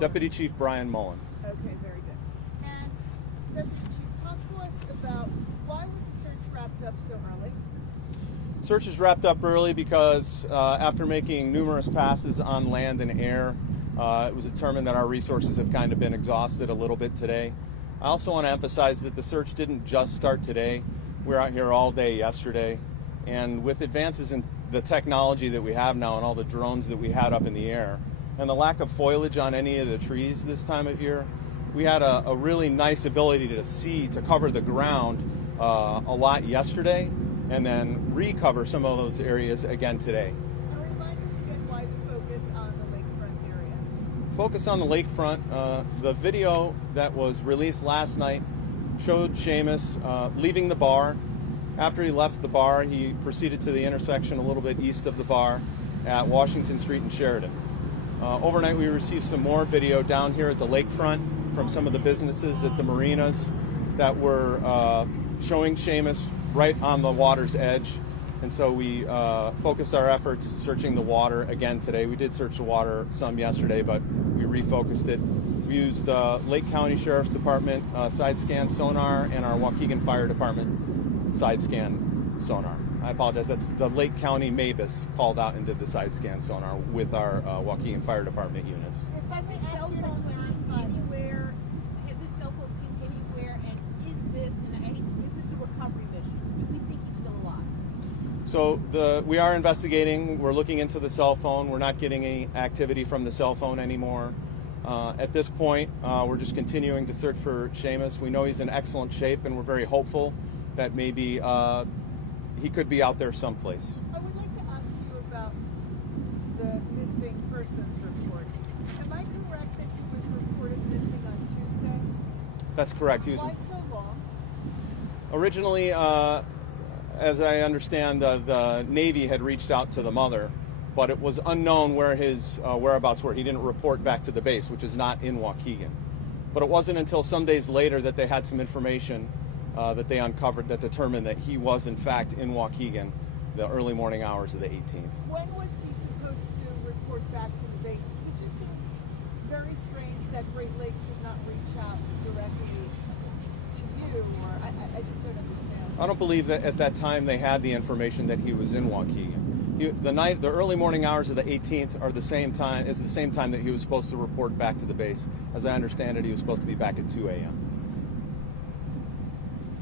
Deputy Chief Brian Mullen. Okay, very good. And Deputy Chief, talk to us about why was the search wrapped up so early? Search is wrapped up early because after making numerous passes on land and air, it was determined that our resources have kind of been exhausted a little bit today. I also want to emphasize that the search didn't just start today. We were out here all day yesterday, and with advances in the technology that we have now and all the drones that we had up in the air, and the lack of foliage on any of the trees this time of year, we had a really nice ability to cover the ground a lot yesterday, and then recover some of those areas again today. Now remind us again why the focus on the lakefront area. Focus on the lakefront. The video that was released last night showed Seamus leaving the bar. After he left the bar, he proceeded to the intersection a little bit east of the bar at Washington Street and Sheridan. Overnight, we received some more video down here at the lakefront from some of the businesses at the marinas that were showing Seamus right on the water's edge. And so we focused our efforts searching the water again today. We did search the water some yesterday, but we refocused it. We used Lake County Sheriff's Department side scan sonar and our Waukegan Fire Department side scan sonar. I apologize, that's the Lake County MABUS called out and did the side scan sonar with our Waukegan Fire Department units. Has this cell phone pinged anywhere? Has this cell phone pinged anywhere? And is this a recovery mission? Do we think he's still alive? So we are investigating. We're looking into the cell phone. We're not getting any activity from the cell phone anymore. At this point, we're just continuing to search for Seamus. We know he's in excellent shape, and we're very hopeful that maybe he could be out there someplace. I would like to ask you about the missing persons report. Am I correct that he was reported missing on Tuesday? That's correct. He was Why so long? originally, as I understand, the Navy had reached out to the mother, but it was unknown where his whereabouts were. He didn't report back to the base, which is not in Waukegan. But it wasn't until some days later that they had some information that they uncovered that determined that he was in fact in Waukegan the early morning hours of the 18th. When was he supposed to report back to the base? Because it just seems very strange that Great Lakes would not reach out directly to you, or I just don't understand. I don't believe that at that time they had the information that he was in Waukegan. The early morning hours of the 18th are the same time that he was supposed to report back to the base. As I understand it, he was supposed to be back at 2 a.m.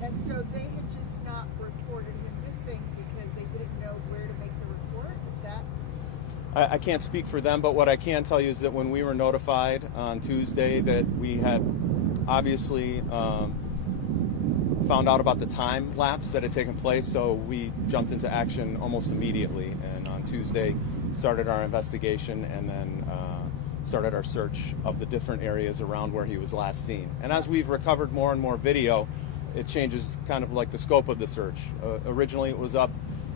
And so they had just not reported him missing because they didn't know where to make the report? Is that? I can't speak for them, but what I can tell you is that when we were notified on Tuesday that we had obviously found out about the time lapse that had taken place, so we jumped into action almost immediately, and on Tuesday started our investigation and then started our search of the different areas around where he was last seen. And as we've recovered more and more video, it changes kind of like the scope of the search. Originally it was up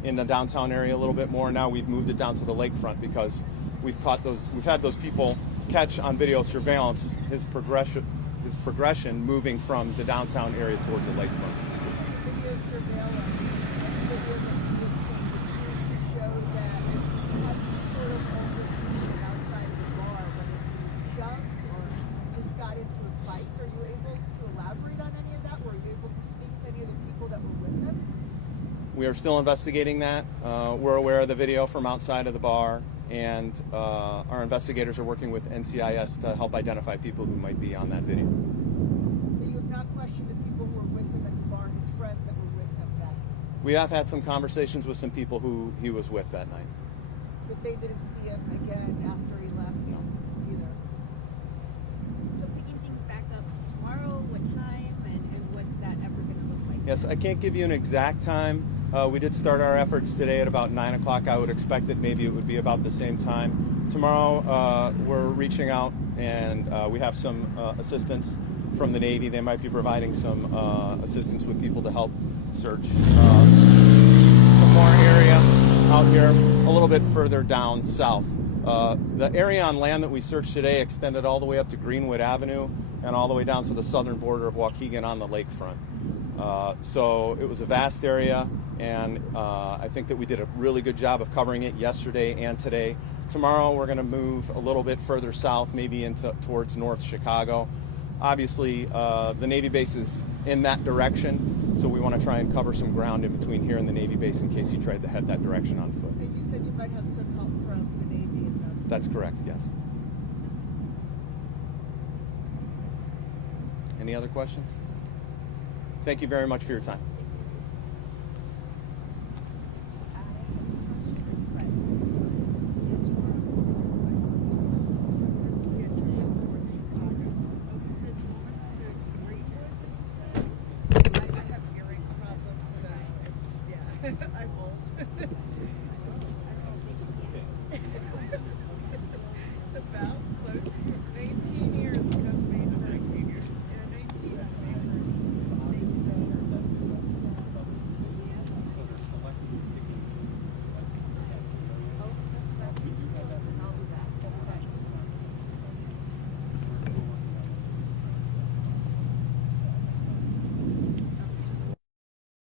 in the downtown area a little bit more. Now we've moved it down to the lakefront because we've had those people catch on video surveillance his progression moving from the downtown area towards the lakefront. Video surveillance, video that show that he had some sort of altercation outside of the bar, whether he was jumped or just got into a fight. Are you able to elaborate on any of that? Were you able to speak to any of the people that were with him? We are still investigating that. We're aware of the video from outside of the bar, and our investigators are working with NCIS to help identify people who might be on that video. But you have not questioned the people who were with him at the bar, his friends that were with him that night? We have had some conversations with some people who he was with that night. But they didn't see him again after he left either? So picking things back up tomorrow, what time, and what's that effort going to look like? Yes, I can't give you an exact time. We did start our efforts today at about 9 o'clock. I would expect that maybe it would be about the same time. Tomorrow, we're reaching out, and we have some assistance from the Navy. They might be providing some assistance with people to help search some more area out here a little bit further down south. The area on land that we searched today extended all the way up to Greenwood Avenue and all the way down to the southern border of Waukegan on the lakefront. So it was a vast area, and I think that we did a really good job of covering it yesterday and today. Tomorrow we're going to move a little bit further south, maybe towards North Chicago. Obviously, the Navy base is in that direction, so we want to try and cover some ground in between here and the Navy base in case you tried to head that direction on foot. And you said you might have some help from the Navy and them. That's correct, yes. Any other questions? Thank you very much for your time.